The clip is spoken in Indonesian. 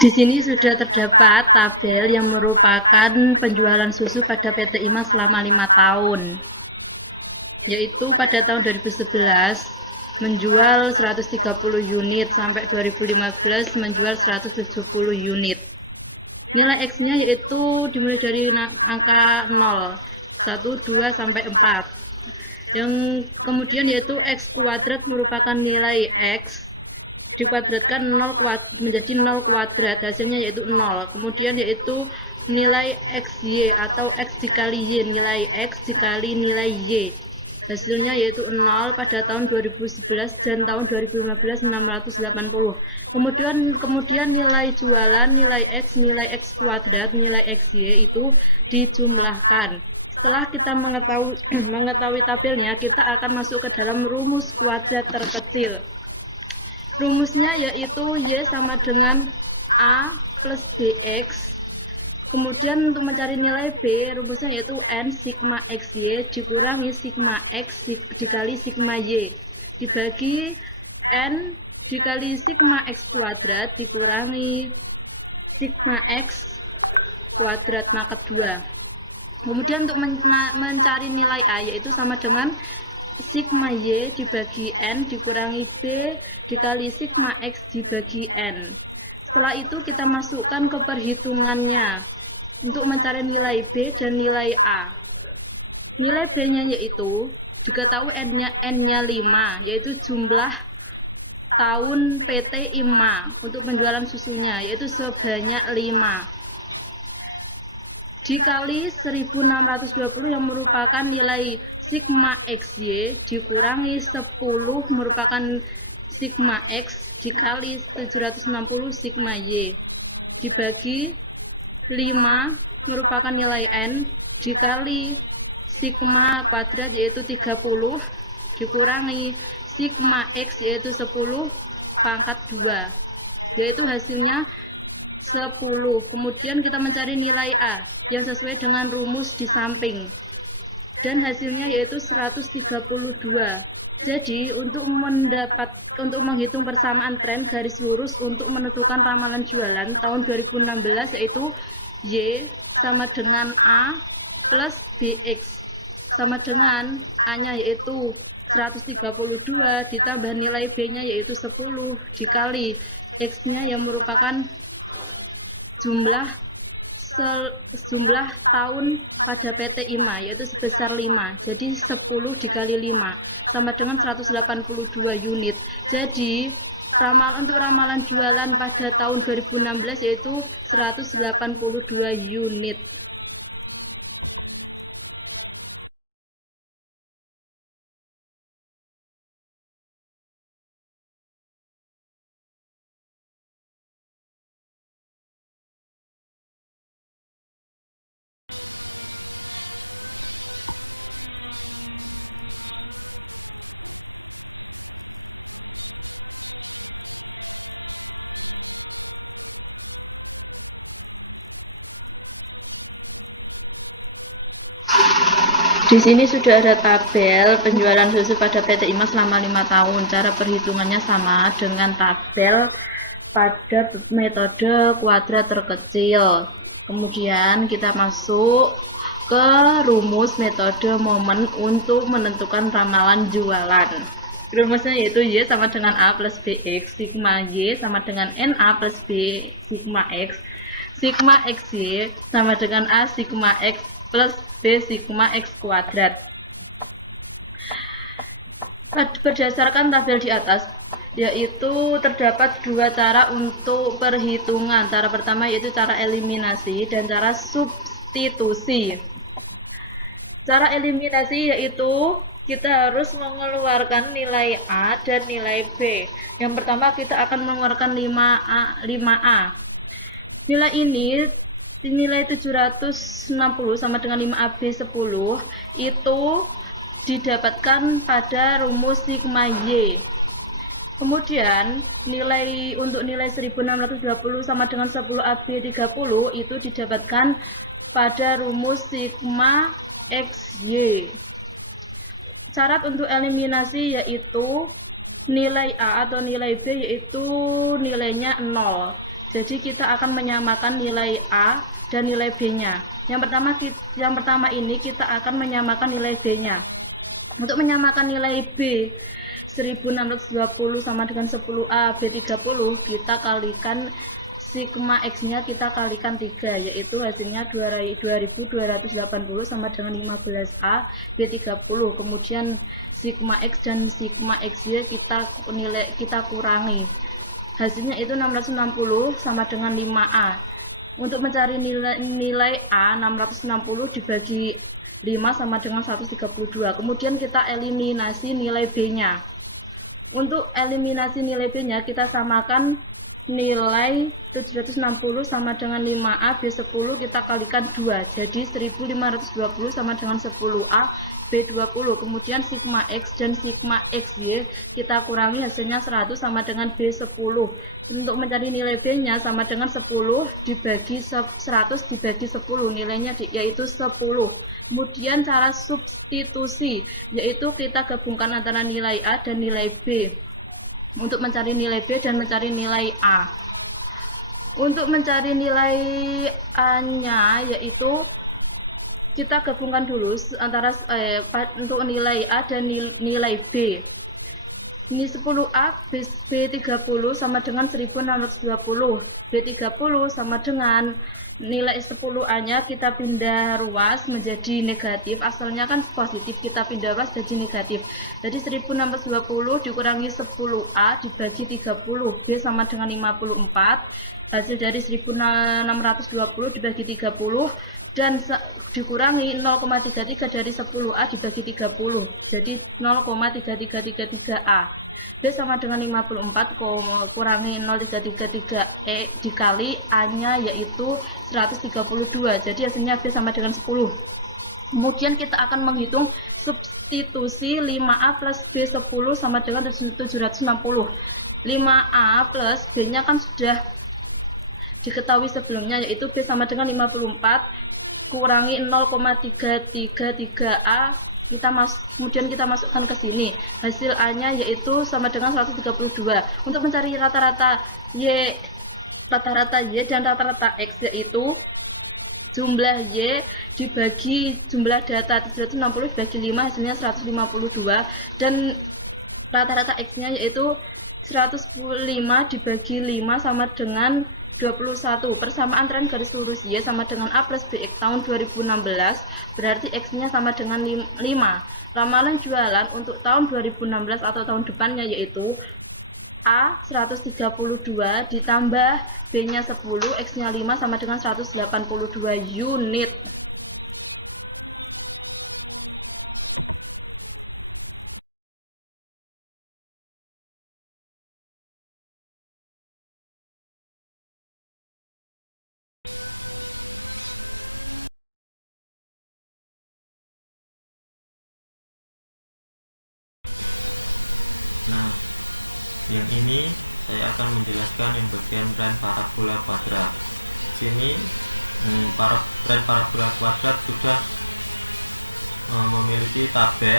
Di sini sudah terdapat tabel yang merupakan penjualan susu pada PT IMA selama 5 tahun, yaitu pada tahun 2011 menjual 130 unit sampai 2015 menjual 170 unit. Nilai X-nya yaitu dimulai dari angka 0, 1, 2 sampai 4. Yang kemudian yaitu X kuadrat merupakan nilai X dikuadratkan 0 menjadi 0 kuadrat, hasilnya yaitu 0. Kemudian yaitu nilai XY atau X dikali Y, nilai X dikali nilai Y, hasilnya yaitu 0 pada tahun 2011 dan tahun 2015 680. Kemudian nilai jualan, nilai X kuadrat, nilai XY itu dijumlahkan. Setelah kita mengetahui tabelnya, kita akan masuk ke dalam rumus kuadrat terkecil. Rumusnya yaitu Y sama dengan A plus BX. Kemudian untuk mencari nilai B, rumusnya yaitu N sigma XY dikurangi sigma X dikali sigma Y dibagi N dikali sigma X kuadrat dikurangi sigma X kuadrat pangkat 2. Kemudian untuk mencari nilai A yaitu sama dengan sigma Y dibagi N dikurangi B dikali sigma X dibagi N. Setelah itu kita masukkan ke perhitungannya untuk mencari nilai B dan nilai A. Nilai B nya yaitu juga tahu N-nya 5, yaitu jumlah tahun PT IMA untuk penjualan susunya, yaitu sebanyak 5 dikali 1620 yang merupakan nilai sigma XY dikurangi 10 merupakan sigma X dikali 760 sigma Y dibagi 5 merupakan nilai N dikali sigma kuadrat yaitu 30 dikurangi sigma X yaitu 10 pangkat 2, yaitu hasilnya 10. Kemudian kita mencari nilai A yang sesuai dengan rumus di samping dan hasilnya yaitu 132. Jadi untuk menghitung persamaan tren garis lurus untuk menentukan ramalan jualan tahun 2016 yaitu Y sama dengan A plus BX sama dengan A nya yaitu 132 ditambah nilai B nya yaitu 10 dikali X nya yang merupakan jumlah tahun pada PT IMA yaitu sebesar 5, jadi 10 dikali 5 sama dengan 182 unit. Jadi ramalan jualan pada tahun 2016 yaitu 182 unit. Di sini sudah ada tabel penjualan susu pada PT IMA selama 5 tahun. Cara perhitungannya sama dengan tabel pada metode kuadrat terkecil. Kemudian kita masuk ke rumus metode momen untuk menentukan ramalan jualan. Rumusnya yaitu Y sama dengan A plus BX, sigma Y sama dengan NA plus B sigma X, sigma XY sama dengan A sigma X plus B sigma X kuadrat. Berdasarkan tabel di atas, yaitu terdapat dua cara untuk perhitungan. Cara pertama yaitu cara eliminasi dan cara substitusi. Cara eliminasi yaitu kita harus mengeluarkan nilai A dan nilai B. Yang pertama kita akan mengeluarkan 5A. Nilai ini nilai 760 sama dengan 5AB 10 itu didapatkan pada rumus sigma Y. Kemudian untuk nilai 1620 sama dengan 10AB 30 itu didapatkan pada rumus sigma XY. Syarat untuk eliminasi yaitu nilai A atau nilai B yaitu nilainya 0. Jadi kita akan menyamakan nilai A dan nilai B-nya. Yang pertama ini kita akan menyamakan nilai B-nya. Untuk menyamakan nilai B 1620 sama dengan 10A B30, kita kalikan sigma X-nya, kita kalikan 3, yaitu hasilnya 2280 sama dengan 15A B30. Kemudian sigma X dan sigma XY kita kurangi, hasilnya itu 660 sama dengan 5A. Untuk mencari nilai A, 660 dibagi 5 sama dengan 132. Kemudian kita eliminasi nilai B-nya. Untuk eliminasi nilai B-nya, kita samakan nilai 760 sama dengan 5A B10, kita kalikan 2, jadi 1520 sama dengan 10A B20. Kemudian sigma X dan sigma XY kita kurangi, hasilnya 100 sama dengan B10. Untuk mencari nilai B-nya sama dengan 10 dibagi 100 dibagi 10, nilainya yaitu 10. Kemudian cara substitusi, yaitu kita gabungkan antara nilai A dan nilai B untuk mencari nilai B dan mencari nilai A. Untuk mencari nilai A-nya, yaitu kita gabungkan dulu antara untuk nilai A dan nilai B. Ini 10A B30 sama dengan 1620, B30 sama dengan nilai 10A-nya kita pindah ruas menjadi negatif, asalnya kan positif, kita pindah ruas jadi negatif. Jadi 1620 dikurangi 10A dibagi 30, B sama dengan 54, hasil dari 1620 dibagi 30 dan dikurangi 0,33 dari 10A dibagi 30, jadi 0,3333A. B sama dengan 54 kurangi 0,333E dikali A-nya yaitu 132, jadi hasilnya B sama dengan 10. Kemudian kita akan menghitung substitusi 5A plus B10 sama dengan 760. 5A plus B-nya kan sudah diketahui sebelumnya, yaitu B sama dengan 54 kurangi 0,333A, kemudian kita masukkan ke sini, hasil A-nya yaitu sama dengan 132. Untuk mencari rata-rata Y dan rata-rata X, yaitu jumlah Y dibagi jumlah data 760 dibagi 5, hasilnya 152, dan rata-rata X-nya yaitu 105 dibagi 5 sama dengan 21. Persamaan tren garis lurus Y sama dengan A plus BX tahun 2016, berarti X-nya sama dengan 5. Ramalan jualan untuk tahun 2016 atau tahun depannya yaitu A 132 ditambah B-nya 10, X-nya 5 sama dengan 182 unit. Nah, yang ini saya akan menjelaskan yang bagian tren parabola kuadrat. Sini tren parabola kuadrat sudah memiliki tabel